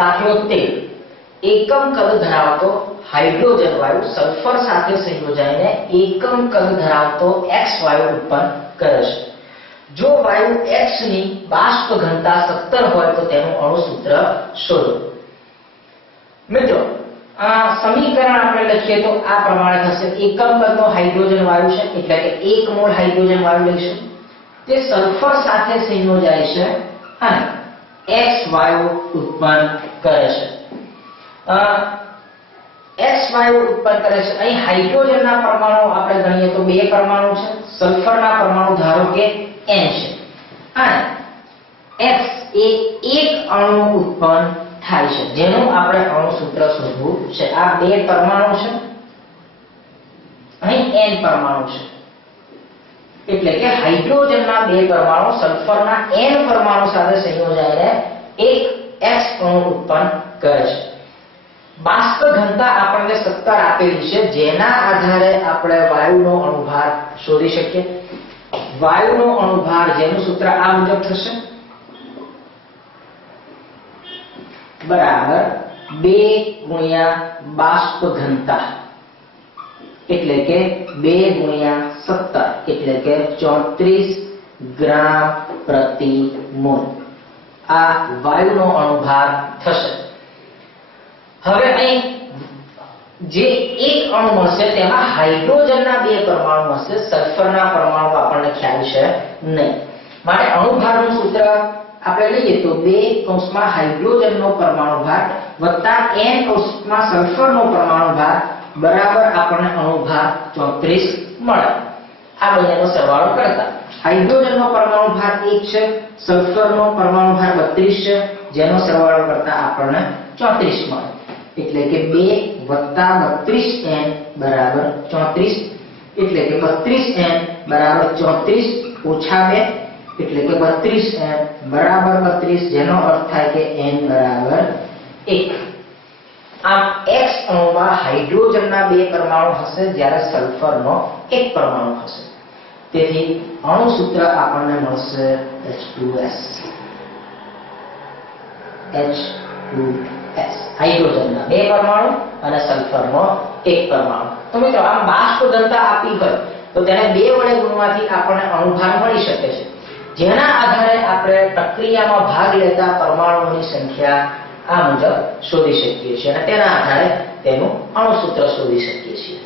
દાખલો 13 એકમ કદ ધરાવતો હાઇડ્રોજન વાયુ સલ્ફર સાથે સંયોજાઈને એકમ કદ ધરાવતો X વાયુ ઉત્પન્ન કરે છે. જો વાયુ X ની બાષ્પ ઘનતા 17 હોય તો તેનું અણુ સૂત્ર શોધો. મિત્રો આ સમીકરણ આપણે લખીએ તો આ પ્રમાણે થશે. એકમ કદનો હાઇડ્રોજન વાયુ છે એટલે કે 1 મોલ હાઇડ્રોજન વાયુ લઈશું. તે સલ્ફર સાથે સંયોજાય છે અને X વાયુ ઉત્પન્ન કરે છે. X વાયુ ઉત્પન્ન કરે છે. અહીં હાઇડ્રોજનના પરમાણુ આપણે ગણીએ તો 2 પરમાણુ છે. સલ્ફરના પરમાણુ ધારો કે N છે અને X એ એક અણુ ઉત્પન્ન થાય છે જેનું આપણે અણુ સૂત્ર શોધવું છે. આ 2 પરમાણુ છે, અહીં N પરમાણુ છે એટલે કે હાઇડ્રોજનના 2 પરમાણુ સલ્ફરના N પરમાણુ સાથે સંયોજાઈને એક X અણુ ઉત્પન્ન કરે છે. બાષ્પ ઘનતા આપણને 17 આપેલી છે જેના આધારે આપણે વાયુનો અણુભાર શોધી શકીએ. વાયુનો અણુભાર જેનું સૂત્ર આ મુજબ થશે બરાબર 2 ગુણ્યા બાષ્પ ઘનતા એટલે કે 2 ગુણ્યા 17 એટલે કે 34 ગ્રામ પ્રતિ મોલ. આ વાયુનો અણુભાર થશે. હવે અહીં જે એક અણુ મળશે તેમાં હાઇડ્રોજનના 2 પરમાણુ હશે, સલ્ફરના પરમાણુ આપણને ખ્યાલ છે નહીં. માટે અણુભારનું સૂત્ર આપણે લઈએ તો 2 કૌંસમાં હાઇડ્રોજનનો પરમાણુ ભાર વત્તા n કૌંસમાં સલ્ફરનો પરમાણુ ભાર બરાબર આપણને અણુભાર 34 મળે. આ બંનેનો સરવાળો કરતા હાઇડ્રોજનનો પરમાણુ ભાર 1 છે, સલ્ફરનો પરમાણુ ભાર 32 છે, જેનો સરવાળો કરતા આપણને 34 મળે. એટલે કે 2 વત્તા 32n બરાબર 34 એટલે કે 32n બરાબર 34 ઓછા 2 એટલે કે 32n બરાબર 32 જેનો અર્થ થાય કે n બરાબર 1. આમ X અણુમાં હાઇડ્રોજનના 2 પરમાણુ હશે જ્યારે સલ્ફરનો 1 પરમાણુ હશે. તેથી અણુ સૂત્ર આપણને મળશે H2S. H2S હાઇડ્રોજનના 2 પરમાણુ અને સલ્ફરનો 1 પરમાણુ. તો મિત્રો આમ બાષ્પ ઘનતા આપી હોય તો તેને 2 વડે ગુણવાથી આપણને અણુભાર મળી શકે છે જેના આધારે આપણે પ્રક્રિયામાં ભાગ લેતા પરમાણુઓની સંખ્યા આ મુજબ શોધી શકીએ છીએ અને તેના આધારે તેનું અણુ સૂત્ર શોધી શકીએ છીએ.